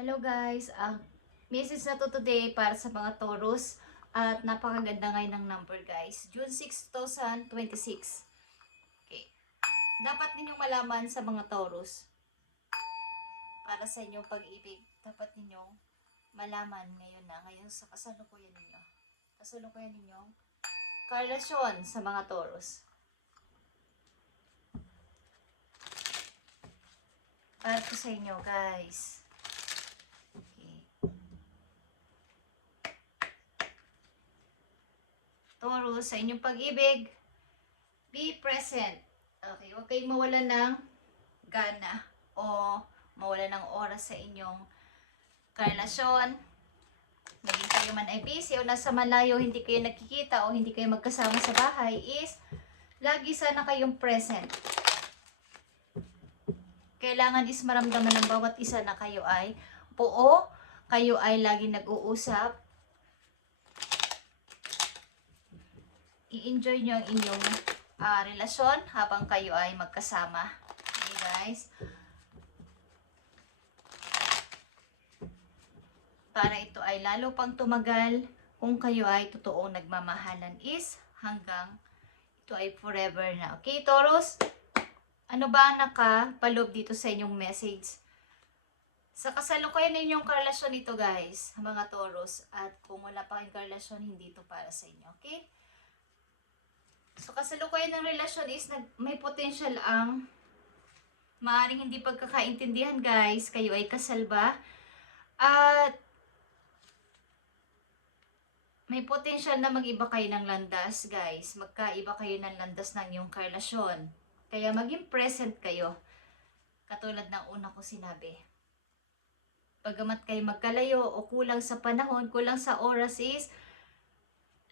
Hello guys, ang message na to today para sa mga Taurus at napakaganda ngayon ng number guys. June 6, 2026. Okay. Dapat ninyong malaman sa mga Taurus para sa inyong pag-ibig. Dapat ninyong malaman ngayon sa kasalukuyan ninyo. Kasalukuyan ninyong karelasyon sa mga Taurus. Para po sa inyo guys. Taurus, sa inyong pag-ibig, be present. Okay, huwag kayong mawala ng gana o mawala ng oras sa inyong karelasyon. Maging kayo man ay busy o nasa malayo, hindi kayo nakikita o hindi kayo magkasama sa bahay, is lagi sana kayong present. Kailangan is maramdaman ng bawat isa na kayo ay buo, kayo ay lagi nag-uusap, i-enjoy nyo ang inyong relasyon habang kayo ay magkasama. Okay guys? Para ito ay lalo pang tumagal kung kayo ay totoong nagmamahalan is hanggang ito ay forever na. Okay, Taurus? Ano ba ang nakapaloob dito sa inyong message? Sa kasalukuyan ninyong karelasyon ito guys, mga Taurus, at kung wala pa kayong karelasyon, hindi ito para sa inyo. Okay? So, kasalukuyan ng relasyon is may potential ang maaaring hindi pagkakaintindihan guys. Kayo ay kasal ba? At may potential na mag-iba kayo ng landas guys. Magkaiba kayo ng landas ng iyong karelasyon. Kaya maging present kayo. Katulad ng una ko sinabi. Pagamat kayo magkalayo o kulang sa panahon, kulang sa oras is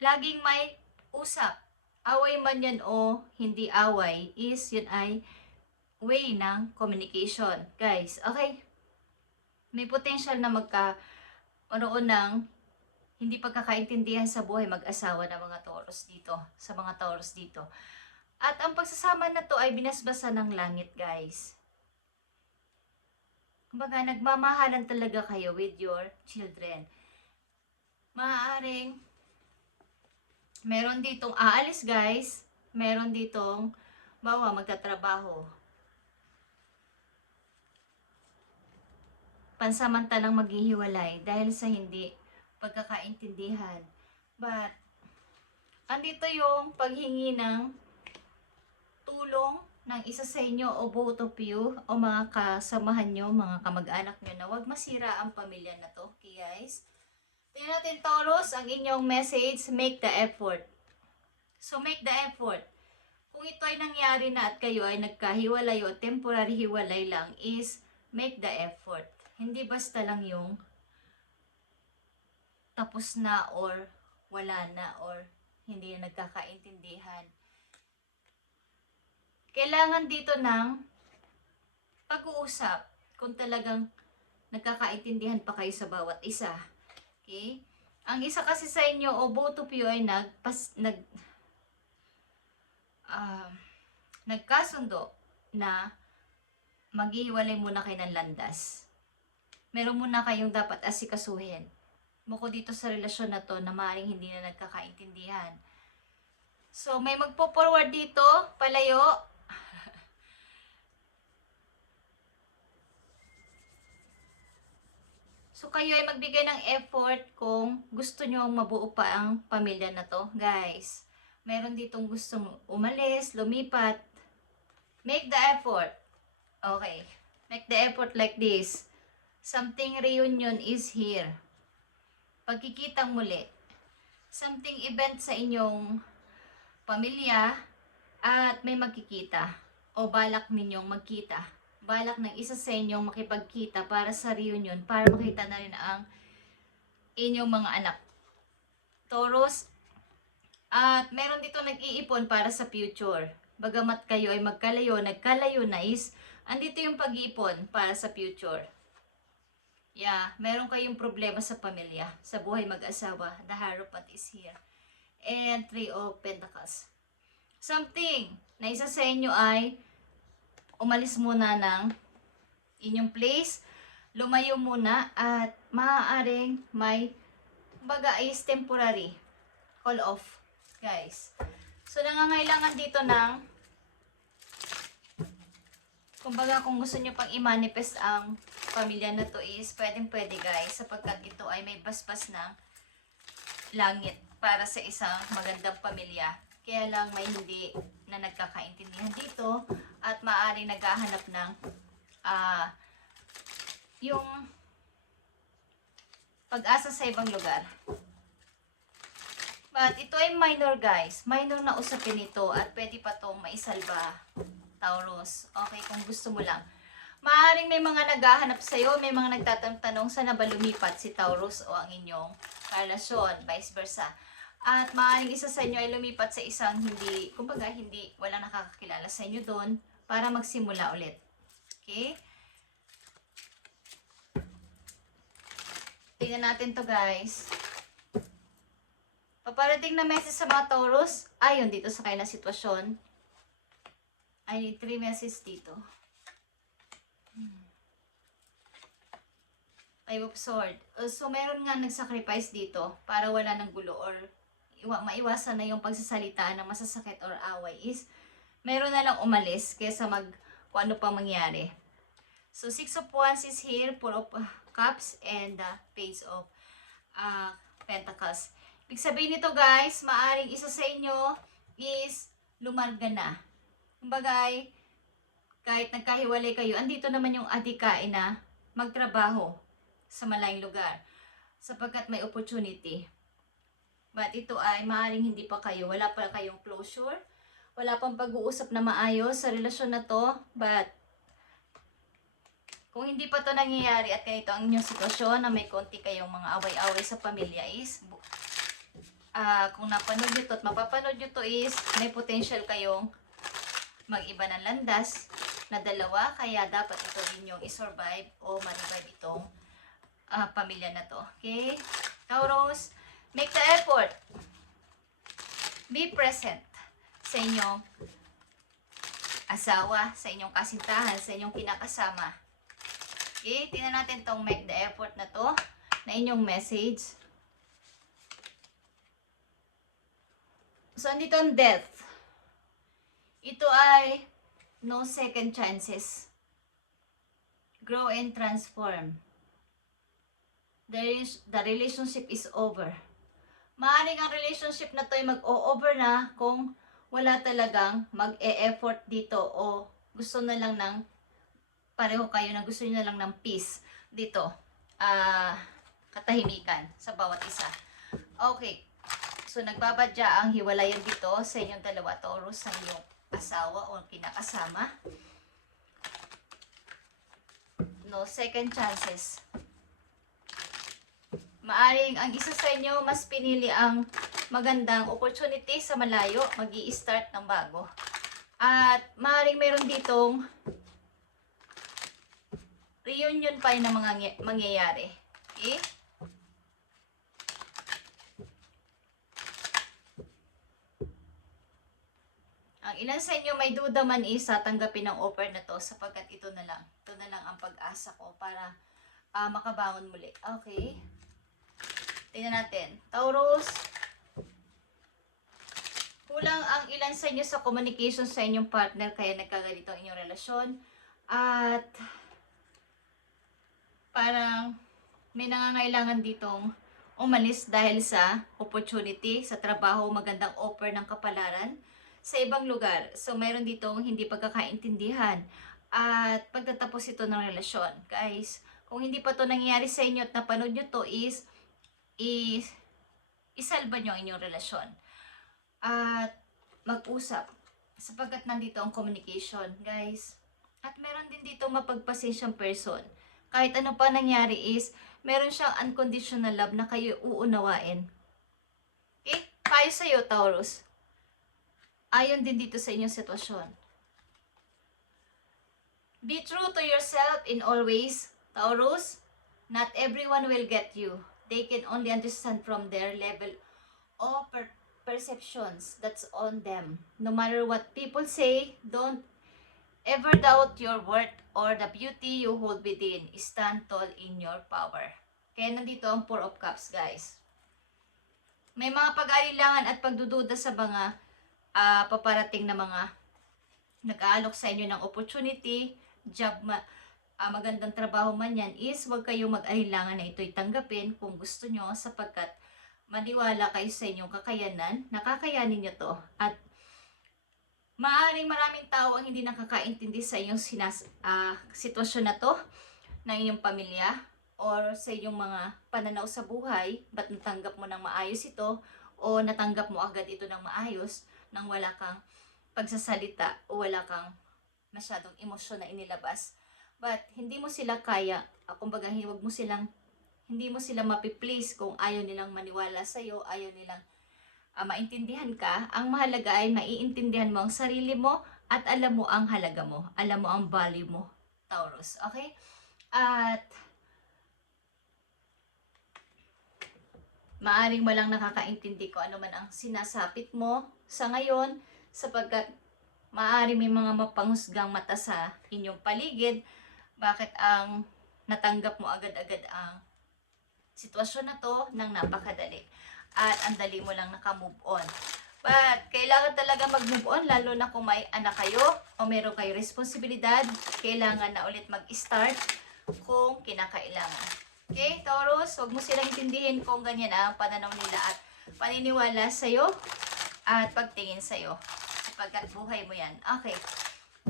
laging may usap. Away man yan o hindi away is yun ay way ng communication. Guys, okay? May potential na magkaroon ng hindi pagkakaintindihan sa buhay mag-asawa ng mga Taurus dito. Sa mga Taurus dito. At ang pagsasama na to ay binasbasa ng langit, guys. Kumbaga, nagmamahalan talaga kayo with your children. Maaaring meron ditong aalis guys, meron ditong magtatrabaho. Pansamantalang maghihiwalay dahil sa hindi pagkakaintindihan. But, andito yung paghingi ng tulong ng isa sa inyo o both of you o mga kasamahan nyo, mga kamag-anak nyo na huwag masira ang pamilya na to. Okay guys? Tingnan natin Taurus, ang inyong message, make the effort. So make the effort. Kung ito ay nangyari na at kayo ay nagkahiwalay o temporary hiwalay lang is make the effort. Hindi basta lang yung tapos na or wala na or hindi na nagkakaintindihan. Kailangan dito ng pag-uusap kung talagang nagkakaintindihan pa kayo sa bawat isa. Okay? Ang isa kasi sa inyo o both of you ay nagkasundo na maghihiwalay muna kayo ng landas. Meron muna kayong dapat asikasuhin. Bukod dito sa relasyon na to na maaaring hindi na nagkakaintindihan. So, may magpo-forward dito, palayo. So, kayo ay magbigay ng effort kung gusto nyo mabuo pa ang pamilya na to. Guys, meron ditong gustong umalis, lumipat. Make the effort. Okay. Make the effort like this. Something reunion is here. Pagkikitang muli. Something event sa inyong pamilya at may magkikita. O balak ninyong magkita. Balak ng isa sa inyong makipagkita para sa reunion, para makita na rin ang inyong mga anak. Taurus, at meron dito nag-iipon para sa future. Bagamat kayo ay nagkalayo na is, andito yung pag-iipon para sa future. Yeah, meron kayong problema sa pamilya, sa buhay mag-asawa. The Hierophant is here. And 3 of Pentacles. Something na isa sa inyo ay umalis muna ng inyong place, lumayo muna at maaaring may baga is temporary call off, guys. So, nangangailangan dito ng kumbaga kung gusto nyo pang i-manifest ang pamilya na to is pwede guys, sapagkat ito ay may basbas ng langit para sa isang magandang pamilya. Kaya lang may hindi na nagkakaintindihan dito at maaaring naghahanap ng yung pag-asa sa ibang lugar. But ito ay minor guys. Minor na usapin ito at pwede pa itong maisalba, Taurus. Okay, kung gusto mo lang. Maaaring may mga naghahanap sa'yo, may mga nagtatanong saan na ba lumipat si Taurus o ang inyong relasyon, vice versa. At maaaring isa sa inyo ay lumipat sa isang hindi, kumbaga hindi, walang nakakakilala sa inyo doon para magsimula ulit. Okay? Tingnan natin to guys. Paparating na message sa mga Taurus. Ayun, dito sa kanilang sitwasyon. I need 3 messages dito. 5 of Swords. So, meron nga nagsacrifice dito para wala ng gulo or maiwasan na yung pagsasalita ng masasakit or away is meron na lang umalis kaysa kung ano pa mangyari. So, 6 of Wands is here, 4 of Cups, and Page of Pentacles. Ibig sabihin nito guys, maaring isa sa inyo is lumarga na. Kumbaga, kahit nagkahiwalay kayo, andito naman yung adikain na magtrabaho sa malayong lugar sapagkat may opportunity. But ito ay maaring hindi pa kayo, wala pa kayong closure, wala pang pag-uusap na maayos sa relasyon na to, but kung hindi pa to nangyayari at ganito ang inyong sitwasyon na may konti kayong mga away-away sa pamilya is kung napanood nyo to at mapapanood nyo to is may potential kayong mag-iba ng landas na dalawa, kaya dapat ito inyong i-survive o ma-revive itong pamilya na to. Okay? Taurus, make the effort. Be present sa inyong asawa, sa inyong kasintahan, sa inyong kinakasama. Okay? Tingnan natin tong make the effort na to, na inyong message. So, andito ang death. Ito ay no second chances. Grow and transform. The relationship is over. Maaaring ang relationship na to ay mag-o-over na kung wala talagang mag-e-effort dito o gusto na lang ng pareho kayo na gusto nyo na lang ng peace dito. Katahimikan sa bawat isa. Okay. So, nagbabadya ang hiwalayan dito sa inyong dalawa, Taurus, sa inyong asawa o kinakasama. No second chances. Maaring ang isa sa inyo mas pinili ang magandang opportunity sa malayo, mag-i-start ng bago. At maaring meron ditong reunion pa rin na mga mangyayari. Okay? Ang ilan sa inyo may duda man is tatanggapin ang offer na to sapagkat ito na lang ang pag-asa ko para makabangon muli. Okay? Tingnan natin. Taurus, kulang ang ilan sa inyo sa communication sa inyong partner kaya nagkaganito ang inyong relasyon. At parang may nangangailangan ditong umalis dahil sa opportunity, sa trabaho, magandang offer ng kapalaran sa ibang lugar. So, mayroon ditong hindi pagkakaintindihan at pagtatapos ito ng relasyon. Guys, kung hindi pa to nangyayari sa inyo at napanood nyo to is isalba nyo ang inyong relasyon. At mag-usap sapagkat nandito ang communication, guys. At meron din dito mapagpasensyang person. Kahit ano pa nangyari is, meron siyang unconditional love na kayo uunawain. Okay? Payo sa'yo, Taurus. Ayon din dito sa inyong sitwasyon. Be true to yourself in all ways, Taurus. Not everyone will get you. They can only understand from their level of perceptions. That's on them. No matter what people say, don't ever doubt your worth or the beauty you hold within, stand tall in your power. Kaya nandito ang Four of Cups, guys. May mga pag-aalilangan at pagdududa sa mga paparating na mga nag-aalok sa inyo ng opportunity, job, magandang trabaho man yan, is huwag kayong mag-aalilangan na ito'y tanggapin kung gusto nyo, sapagkat maniwala kayo sa inyong kakayanan, nakakayanin nyo to. At maaaring maraming tao ang hindi nakakaintindi sa inyong sitwasyon na to, ng inyong pamilya, or sa inyong mga pananaw sa buhay. Ba't natanggap mo ng maayos ito, o natanggap mo agad ito ng maayos, nang wala kang pagsasalita, o wala kang masyadong emosyon na inilabas. But hindi mo sila kaya, kumbaga hindi mo sila mapiplease kung ayaw nilang maniwala sa'yo, ayaw nilang maintindihan ka. Ang mahalaga ay maiintindihan mo ang sarili mo at alam mo ang halaga mo. Alam mo ang value mo, Taurus. Okay? At maaring walang nakakaintindi ko ano man ang sinasapit mo sa ngayon, sapagkat maaring may mga mapanghusgang mata sa inyong paligid. Bakit ang natanggap mo agad-agad ang sitwasyon na to nang napakadali? At ang dali mo lang naka-move on. But kailangan talaga mag-move on, lalo na kung may anak kayo o meron kayo responsibilidad. Kailangan na ulit mag-start kung kinakailangan. Okay, Taurus, huwag mo silang intindihin kung ganyan ang pananaw nila at paniniwala sa'yo at pagtingin sa'yo, sapagkat buhay mo yan. Okay,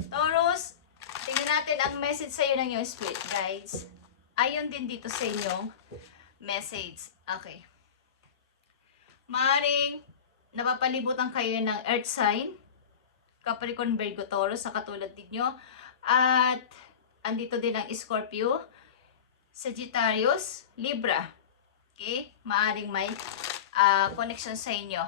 Taurus, tingnan natin ang message sa'yo ng iyong spirit, guys. Ayon din dito sa inyong message. Okay. Maaring napapalibutan kayo ng earth sign, Capricorn, Virgo, Taurus, sa katulad ninyo. At andito din ang Scorpio, Sagittarius, Libra. Okay? Maaring may connection sa inyo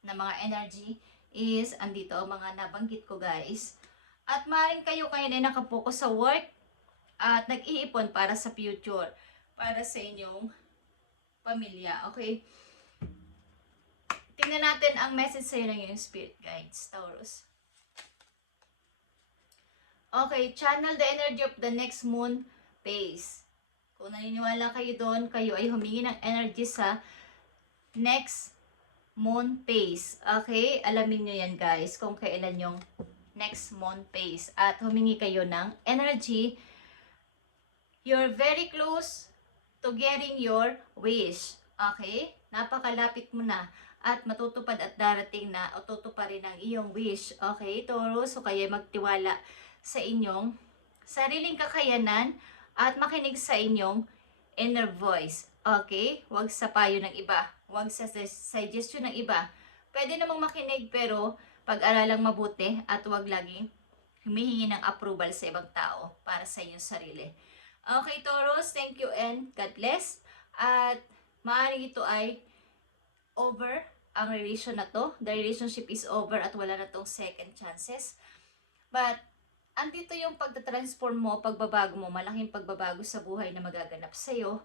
na mga energy is andito ang mga nabanggit ko, guys. At maaring kayo ay nakapokus sa work at nag-iipon para sa future, para sa inyong pamilya. Okay? Tingnan natin ang message sa'yo ng iyong spirit guides, Taurus. Okay, channel the energy of the next moon phase. Kung naniniwala kayo doon, kayo ay humingi ng energy sa next moon phase. Okay, alamin nyo yan, guys, kung kailan yung next moon phase. At humingi kayo ng energy. You're very close to getting your wish. Okay, napakalapit mo na. At matutupad at darating na o tutuparin ang iyong wish. Okay, Taurus? So kayo magtiwala sa inyong sariling kakayanan at makinig sa inyong inner voice. Okay? Huwag sa payo ng iba. Huwag sa suggestion ng iba. Pwede namang makinig, pero pag-aralang mabuti at huwag laging humihingi ng approval sa ibang tao para sa inyong sarili. Okay, Taurus? Thank you and God bless. At maaaring ito ay over ang relation na to. The relationship is over at wala na tong second chances. But andito yung pagtatransform mo, pagbabago mo, malaking pagbabago sa buhay na magaganap sa'yo.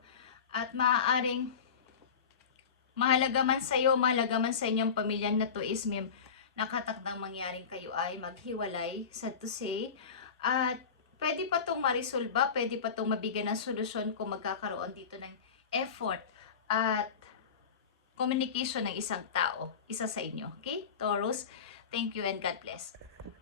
At maaaring mahalaga man sa'yo, mahalaga man sa inyong pamilya na to is may nakatakdang mangyaring kayo ay maghiwalay, sad to say. At pwede pa itong marisolba, pwede pa itong mabigyan ng solusyon kung magkakaroon dito ng effort at communication ng isang tao, isa sa inyo. Okay? Taurus, thank you and God bless.